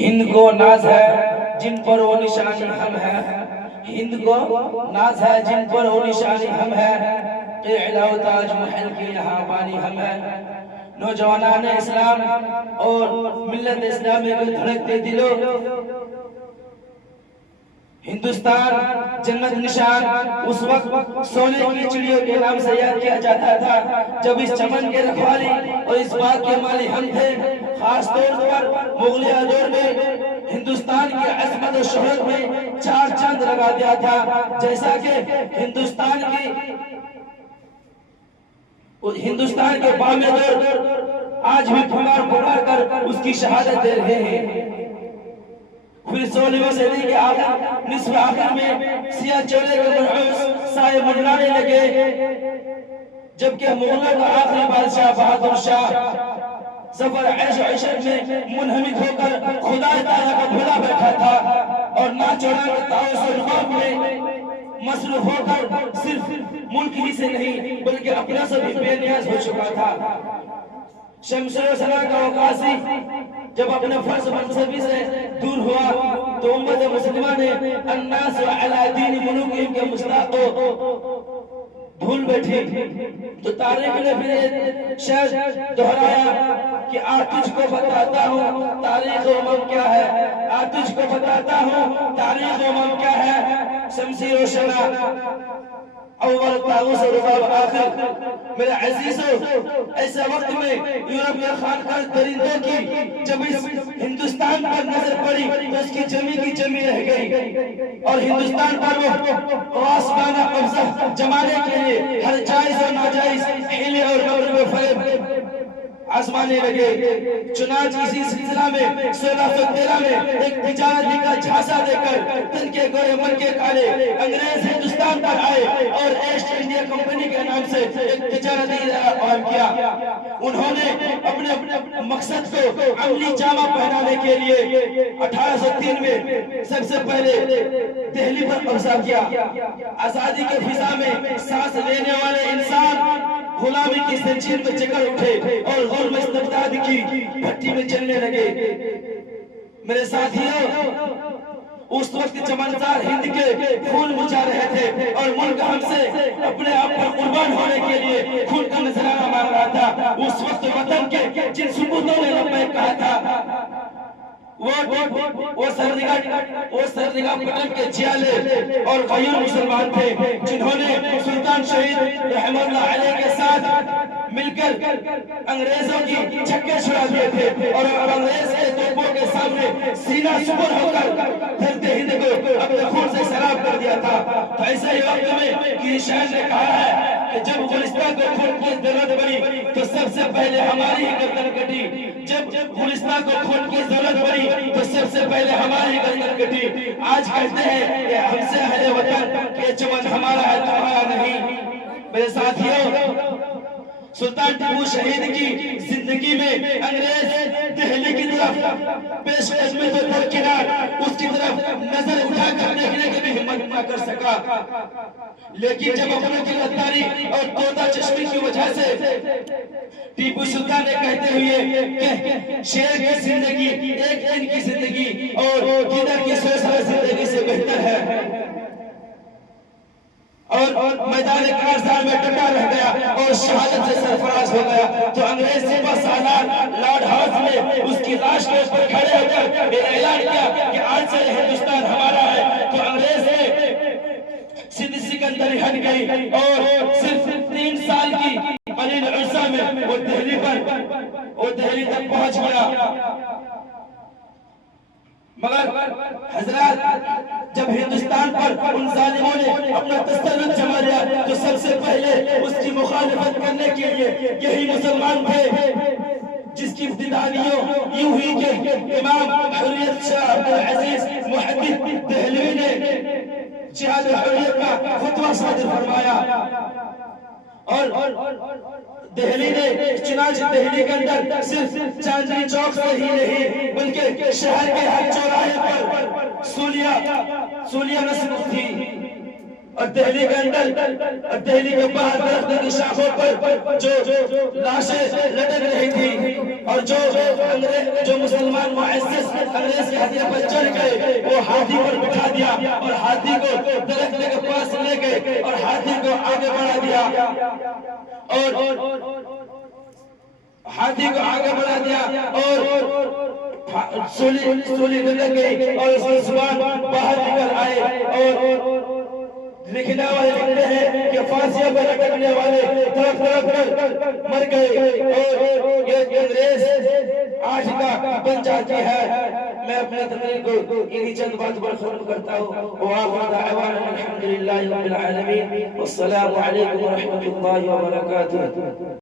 ہند کو ناز ہے جن پر وہ نشانی ہم ہے، ہند کو ناز ہے جن پر وہ نشانی ہم ہے، قلعہ و تاج محل کی یہاں بانی ہم ہے۔ نوجوانان اسلام اور ملت اسلامی کو دھڑکتے دلوں، ہندوستان جنت نشان اس وقت سونے کی چڑیوں کے نام سے یاد کیا جاتا تھا جب اس چمن کے رکھوالی اور اس باغ کے مالی ہم تھے۔ خاص طور پر مغلیہ دور میں ہندوستان کی عظمت و شہرت میں چار چاند لگا دیا تھا، جیسا کہ ہندوستان کے بامے دور آج بھی پکار کر اس کی شہادت دے رہے ہیں۔ پھر 16ویں صدی کے نصف آخر میں سیاہ چولے کے منحوس سائے منڈلانے لگے، جبکہ مغلوں کا آخری بادشاہ بہادر شاہ ظفر عیش و عشرت میں منہمک ہو کر خدا تعالیٰ کو بھولا بیٹھا تھا اور ناچوڑا کے تعاوض و رباب میں مصروف ہو کر صرف ملک ہی سے نہیں بلکہ اپنا سے بھی بے نیاز ہو چکا تھا۔ شمس و سنا کا وقاصی جب اپنے فرض منصبی سے دور ہوا تو امت مسلمہ نے الناس علی دین ملوکہم کے مصداق کو بھول بیٹھی، تو تاریخ نے پھر شعر دہرایا کہ آج تجھ کو بتاتا ہوں تاریخ امم کیا ہے، آج تجھ کو بتاتا ہوں تاریخ امم کیا ہے۔ شمشیر و شنا اول طاؤس و رباب آخر۔ میرے عزیزوں، ایسے وقت میں یورپ یا خانقاہ درندوں کی جب اس ہندوستان پر نظر پڑی تو اس کی جمی رہ گئی، اور ہندوستان پر وہ آسمانہ قبضہ جمانے کے لیے ہر جائز اور ناجائز ہیلے اور مغرب و فریب آزمانے لگے۔ چنانچہ اسی سلسلہ میں 1613 میں ایک تجارتی کا جھانسا دے کر تن کے گورے من کے کالے انگریز ہندوستان پر آئے اور ایسٹ انڈیا کمپنی کے نام سے ایک تجارتی ادارہ قائم کیا۔ انہوں نے اپنے مقصد کو عملی جامہ پہنانے کے لیے 1803 میں سب سے پہلے دہلی پر قبضہ کیا۔ آزادی کے فضا میں سانس لینے والے انسان غلامی کی زنجیر میں جکڑ اٹھے اور ظلم استبداد کی بھٹی میں چلنے لگے۔ میرے ساتھیوں، اس وقت چمنزار ہند کے خون مچا رہے تھے اور ملک ہم سے اپنے آپ پر قربان ہونے کے لیے خون کا نذرانہ مانگ رہا تھا۔ اس وقت وطن کے جن ثبوتوں نے لبیک کہا تھا وہ سرنگا پٹن کے جیالے اور غیور مسلمان تھے، جنہوں نے سلطان شہید رحمہ اللہ علیہ کے ساتھ مل کر انگریزوں کی چھکے چھڑا دیے تھے اور انگریز کے توپوں کے سامنے سینہ سپر ہو کر دھرتے ہند کو اپنے خون سے سراب کر دیا تھا۔ تو ایسے ہی وقت میں کہ شاعر نے کہا ہے کہ جب گلستان کو خون کی ضرورت پڑی تو سب سے پہلے ہماری ہی گردن کٹی، جب گلستان کو خون کی ضرورت پڑی تو سب سے پہلے ہماری گردن کٹی۔ آج کہتے ہیں کہ ہم سے اہل وطن کہ چمن ہمارا ہے تمہارا نہیں۔ میرے ساتھیوں، سلطان ٹیپو شہید کی زندگی میں انگریز دہلی کی طرف پیش قدمی تو درکنار اس کی طرف نظر اٹھا کر دیکھنے کی بھی ہمت نہ کر سکا، لیکن جب اپنے کی غداری اور طوطا چشمی کی وجہ سے ٹیپو سلطان نے کہتے ہوئے کہ شیر کی زندگی ایک دن کی زندگی اور گدڑ کی 100 سال زندگی سے بہتر ہے، اور میدان کارزار میں ڈٹا رہ گیا اور شہادت سے سرفراز ہو گیا، تو انگریز سپہ سالار لارڈ ہاؤس نے اس کی لاش کے اوپر کھڑے ہو کر یہ اعلان کیا کہ آج سے ہندوستان ہمارا ہے۔ تو انگریز نے سندھ سکندری ہٹ گئی اور صرف 3 سال کی قلیل عرصہ میں وہ دہلی تک پہنچ گیا۔ مگر حضرات، جب ہندوستان پر ان ظالموں نے اپنا تسلط جما لیا تو سب سے پہلے اس کی مخالفت کرنے کے لیے یہی مسلمان تھے جس کی ابتدائیوں یوں ہی کہ امام حریت شاہ عبدالعزیز محدث دہلوی نے جہاد حریت کا فتویٰ صادر فرمایا، اور دہلی نے چنانچہ دہلی کے اندر صرف چاندنی چوک سے ہی نہیں بلکہ شہر کے ہر چوراہے پر سولیہ نصب تھی، اور دہلی کے اندر دہلی کے باہر درخت کی شاخوں پر جو لاشیں لٹک رہی تھی اور اور جو مسلمان معزز انگریز کے ہتھیار پر چڑھ گئے وہ ہاتھی پر بٹھا دیا اور ہاتھی کو درخت کے پاس لے گئے اور ہاتھی کو آگے بڑھا دیا اور سولی لگ گئی اور اس کی زبان باہر نکل آئے اور لکھنے والے لکھتے ہیں کہ فانسیوں پر لٹکنے والے تڑپ کر مر گئے اور یہ انگریز آج کا بن جاتی ہے۔ میں اپنے تقریر کو انہی چند بات پر ختم کرتا ہوں۔ وآخر دعوانا الحمدللہ رب العالمین والسلام علیکم ورحمۃ اللہ وبرکاتہ۔